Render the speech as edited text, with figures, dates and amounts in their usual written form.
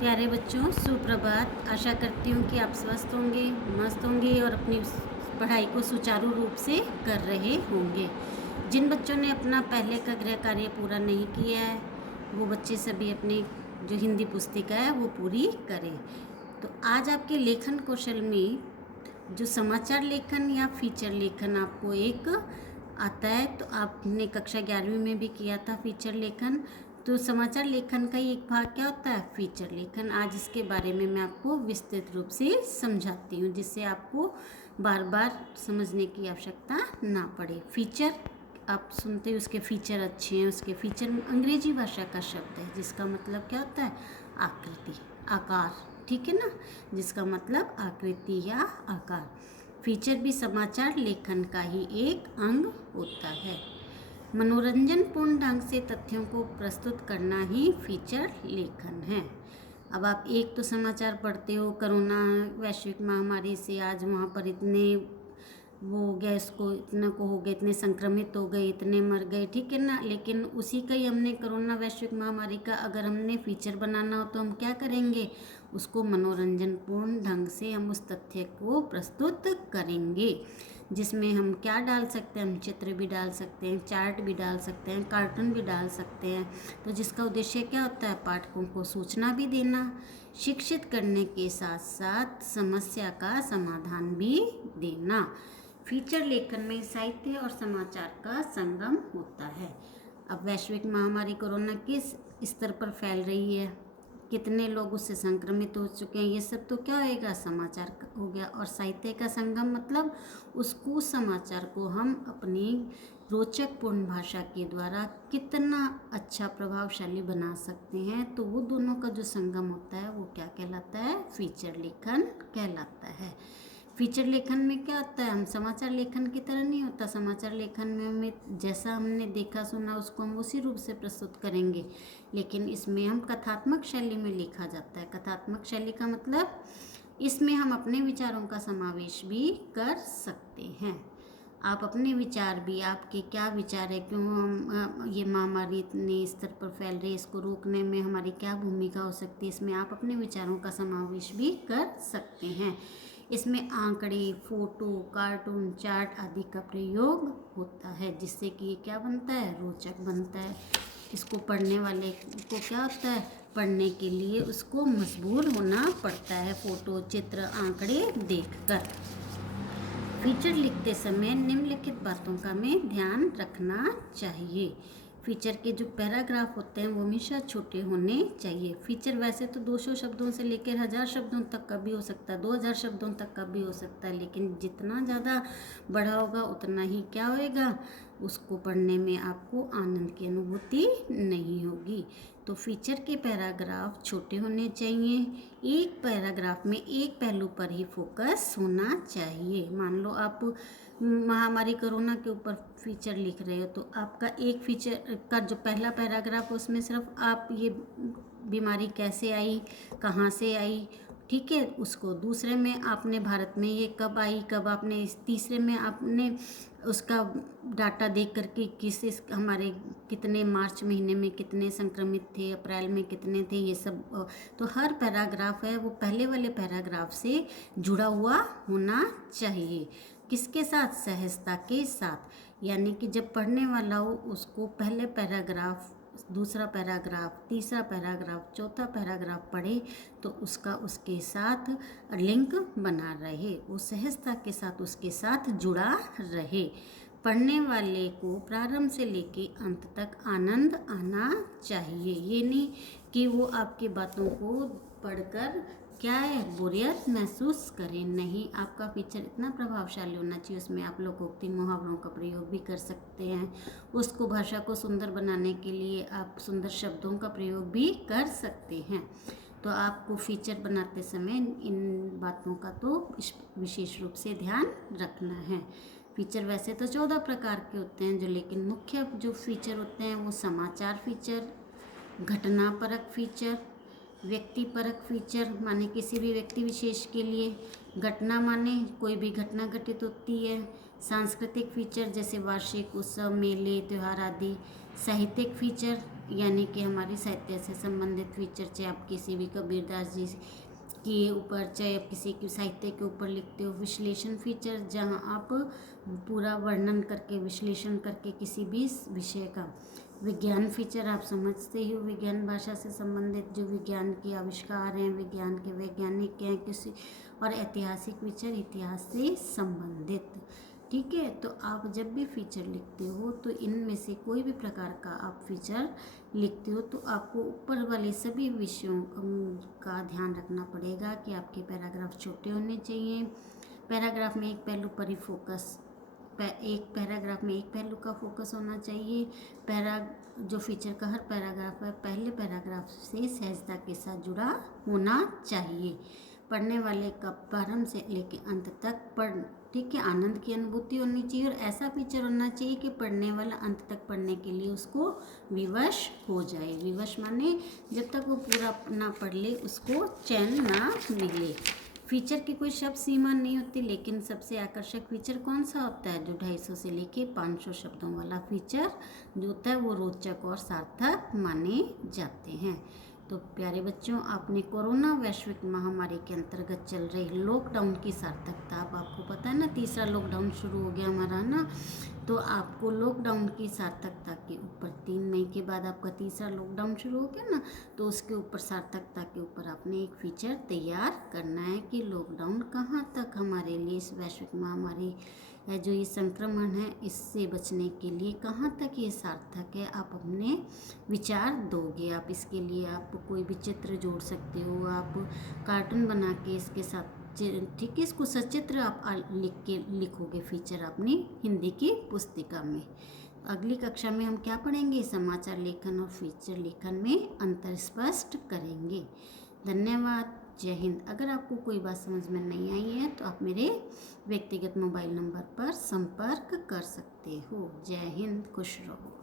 प्यारे बच्चों, सुप्रभात। आशा करती हूँ कि आप स्वस्थ होंगे, मस्त होंगे और अपनी पढ़ाई को सुचारू रूप से कर रहे होंगे। जिन बच्चों ने अपना पहले का गृह कार्य पूरा नहीं किया है, वो बच्चे सभी अपनी जो हिंदी पुस्तिका है वो पूरी करें। तो आज आपके लेखन कौशल में जो समाचार लेखन या फीचर लेखन आपको एक आता है, तो आपने कक्षा 11वीं में भी किया था फीचर लेखन। तो समाचार लेखन का ही एक भाग क्या होता है, फीचर लेखन। आज इसके बारे में मैं आपको विस्तृत रूप से समझाती हूँ, जिससे आपको बार बार समझने की आवश्यकता ना पड़े। फीचर आप सुनते हैं, उसके फीचर अच्छे हैं। उसके फीचर अंग्रेजी भाषा का शब्द है जिसका मतलब क्या होता है, आकृति, आकार, ठीक है ना, जिसका मतलब आकृति या आकार। फीचर भी समाचार लेखन का ही एक अंग होता है। मनोरंजनपूर्ण ढंग से तथ्यों को प्रस्तुत करना ही फीचर लेखन है। अब आप एक तो समाचार पढ़ते हो, कोरोना वैश्विक महामारी से आज वहाँ पर इतने वो हो गया, इसको इतना को हो गए, इतने संक्रमित हो गए, इतने मर गए, ठीक है ना। लेकिन उसी का ही हमने कोरोना वैश्विक महामारी का अगर हमने फीचर बनाना हो तो हम क्या करेंगे, उसको मनोरंजनपूर्ण ढंग से हम उस तथ्य को प्रस्तुत करेंगे, जिसमें हम क्या डाल सकते हैं, हम चित्र भी डाल सकते हैं, चार्ट भी डाल सकते हैं, कार्टून भी डाल सकते हैं। तो जिसका उद्देश्य क्या होता है, पाठकों को सूचना भी देना, शिक्षित करने के साथ साथ समस्या का समाधान भी देना। फीचर लेखन में साहित्य और समाचार का संगम होता है। अब वैश्विक महामारी कोरोना किस स्तर पर फैल रही है, कितने लोग उससे संक्रमित हो चुके हैं, ये सब तो क्या होएगा, समाचार हो गया। और साहित्य का संगम मतलब उसको समाचार को हम अपनी रोचक पूर्ण भाषा के द्वारा कितना अच्छा प्रभावशाली बना सकते हैं, तो वो दोनों का जो संगम होता है वो क्या कहलाता है, फीचर लेखन कहलाता है। फीचर लेखन में क्या होता है, हम समाचार लेखन की तरह नहीं होता। समाचार लेखन में हमें जैसा हमने देखा सुना उसको हम उसी रूप से प्रस्तुत करेंगे, लेकिन इसमें हम कथात्मक शैली में लिखा जाता है। कथात्मक शैली का मतलब इसमें हम अपने विचारों का समावेश भी कर सकते हैं। आप अपने विचार भी, आपके क्या विचार है, क्यों हम ये महामारी इतने स्तर पर फैल रही है, इसको रोकने में हमारी क्या भूमिका हो सकती है, इसमें आप अपने विचारों का समावेश भी कर सकते हैं। इसमें आंकड़े, फोटो, कार्टून, चार्ट आदि का प्रयोग होता है, जिससे कि ये क्या बनता है, रोचक बनता है। इसको पढ़ने वाले को क्या होता है, पढ़ने के लिए उसको मजबूर होना पड़ता है, फोटो, चित्र, आंकड़े देखकर। फीचर लिखते समय निम्नलिखित बातों का हमें ध्यान रखना चाहिए। फीचर के जो पैराग्राफ होते हैं वो हमेशा छोटे होने चाहिए। फीचर वैसे तो 200 शब्दों से लेकर 1000 शब्दों तक का भी हो सकता है, 2000 शब्दों तक का भी हो सकता है, लेकिन जितना ज़्यादा बड़ा होगा उतना ही क्या होएगा, उसको पढ़ने में आपको आनंद की अनुभूति नहीं होगी। तो फीचर के पैराग्राफ छोटे होने चाहिए। एक पैराग्राफ में एक पहलू पर ही फोकस होना चाहिए। मान लो आप महामारी कोरोना के ऊपर फीचर लिख रहे हो, तो आपका एक फीचर का जो पहला पैराग्राफ उसमें सिर्फ आप ये बीमारी कैसे आई, कहाँ से आई, ठीक है, उसको। दूसरे में आपने भारत में ये कब आई, कब आपने, इस तीसरे में आपने उसका डाटा देख करके हमारे कितने मार्च महीने में कितने संक्रमित थे, अप्रैल में कितने थे, ये सब। तो हर पैराग्राफ है वो पहले वाले पैराग्राफ से जुड़ा हुआ होना चाहिए। किसके साथ, सहजता के साथ। यानी कि जब पढ़ने वाला हो उसको पहले पैराग्राफ, दूसरा पैराग्राफ, तीसरा पैराग्राफ, चौथा पैराग्राफ पढ़े तो उसका उसके साथ लिंक बना रहे, वो सहजता के साथ उसके साथ जुड़ा रहे। पढ़ने वाले को प्रारंभ से लेके अंत तक आनंद आना चाहिए। ये नहीं कि वो आपकी बातों को पढ़कर क्या है, बोरियत महसूस करें। नहीं, आपका फीचर इतना प्रभावशाली होना चाहिए, उसमें आप लोकोक्ति मुहावरों का प्रयोग भी कर सकते हैं। उसको भाषा को सुंदर बनाने के लिए आप सुंदर शब्दों का प्रयोग भी कर सकते हैं। तो आपको फीचर बनाते समय इन बातों का तो विशेष रूप से ध्यान रखना है। फीचर वैसे तो 14 प्रकार के होते हैं, जो लेकिन मुख्य जो फीचर होते हैं वो समाचार फीचर, घटना परक फीचर, व्यक्ति परक फीचर माने किसी भी व्यक्ति विशेष के लिए, घटना माने कोई भी घटना घटित होती है, सांस्कृतिक फीचर जैसे वार्षिक उत्सव, मेले, त्यौहार आदि, साहित्यिक फीचर यानी कि हमारी साहित्य से संबंधित फीचर, चाहे आप किसी भी कबीरदास जी के ऊपर, चाहे आप किसी के साहित्य के ऊपर लिखते हो। विश्लेषण फीचर, जहाँ आप पूरा वर्णन करके, विश्लेषण करके किसी भी विषय का। विज्ञान फीचर, आप समझते ही हो, विज्ञान भाषा से संबंधित जो विज्ञान के आविष्कार हैं, विज्ञान के वैज्ञानिक हैं किसी। और ऐतिहासिक फीचर, इतिहास से संबंधित। ठीक है, तो आप जब भी फीचर लिखते हो तो इनमें से कोई भी प्रकार का आप फीचर लिखते हो तो आपको ऊपर वाले सभी विषयों का ध्यान रखना पड़ेगा कि आपके पैराग्राफ छोटे होने चाहिए। पैराग्राफ में एक पहलू पर ही फोकस, एक पैराग्राफ में एक पहलू का फोकस होना चाहिए। जो फीचर का हर पैराग्राफ है, पहले पैराग्राफ से सहजता के साथ जुड़ा होना चाहिए। पढ़ने वाले का प्रारंभ से लेकर अंत तक ठीक है, आनंद की अनुभूति होनी चाहिए। और ऐसा फीचर होना चाहिए कि पढ़ने वाला अंत तक पढ़ने के लिए उसको विवश हो जाए। विवश माने जब तक वो पूरा ना पढ़ ले उसको चैन ना मिले। फीचर की कोई शब्द सीमा नहीं होती, लेकिन सबसे आकर्षक फीचर कौन सा होता है? जो 250 से लेके 500 शब्दों वाला फीचर जो होता है वो रोचक और सार्थक माने जाते हैं। तो प्यारे बच्चों, आपने कोरोना वैश्विक महामारी के अंतर्गत चल रही लॉकडाउन की सार्थकता, अब आपको पता है ना, तीसरा लॉकडाउन शुरू हो गया हमारा ना, तो आपको लॉकडाउन की सार्थकता के ऊपर 3 मई के बाद आपका तीसरा लॉकडाउन शुरू हो गया ना, तो उसके ऊपर सार्थकता के ऊपर आपने एक फीचर तैयार करना है कि लॉकडाउन कहाँ तक हमारे लिए, इस वैश्विक महामारी है जो ये संक्रमण है, इससे बचने के लिए कहाँ तक ये सार्थक है, आप अपने विचार दोगे। आप इसके लिए आप कोई भी चित्र जोड़ सकते हो, आप कार्टून बना के इसके साथ, ठीक है, इसको सचित्र आप लिखोगे फीचर अपनी हिंदी की पुस्तिका में। अगली कक्षा में हम क्या पढ़ेंगे? समाचार लेखन और फीचर लेखन में अंतर स्पष्ट करेंगे। धन्यवाद, जय हिंद। अगर आपको कोई बात समझ में नहीं आई है तो आप मेरे व्यक्तिगत मोबाइल नंबर पर संपर्क कर सकते हो। जय हिंद, खुश रहो।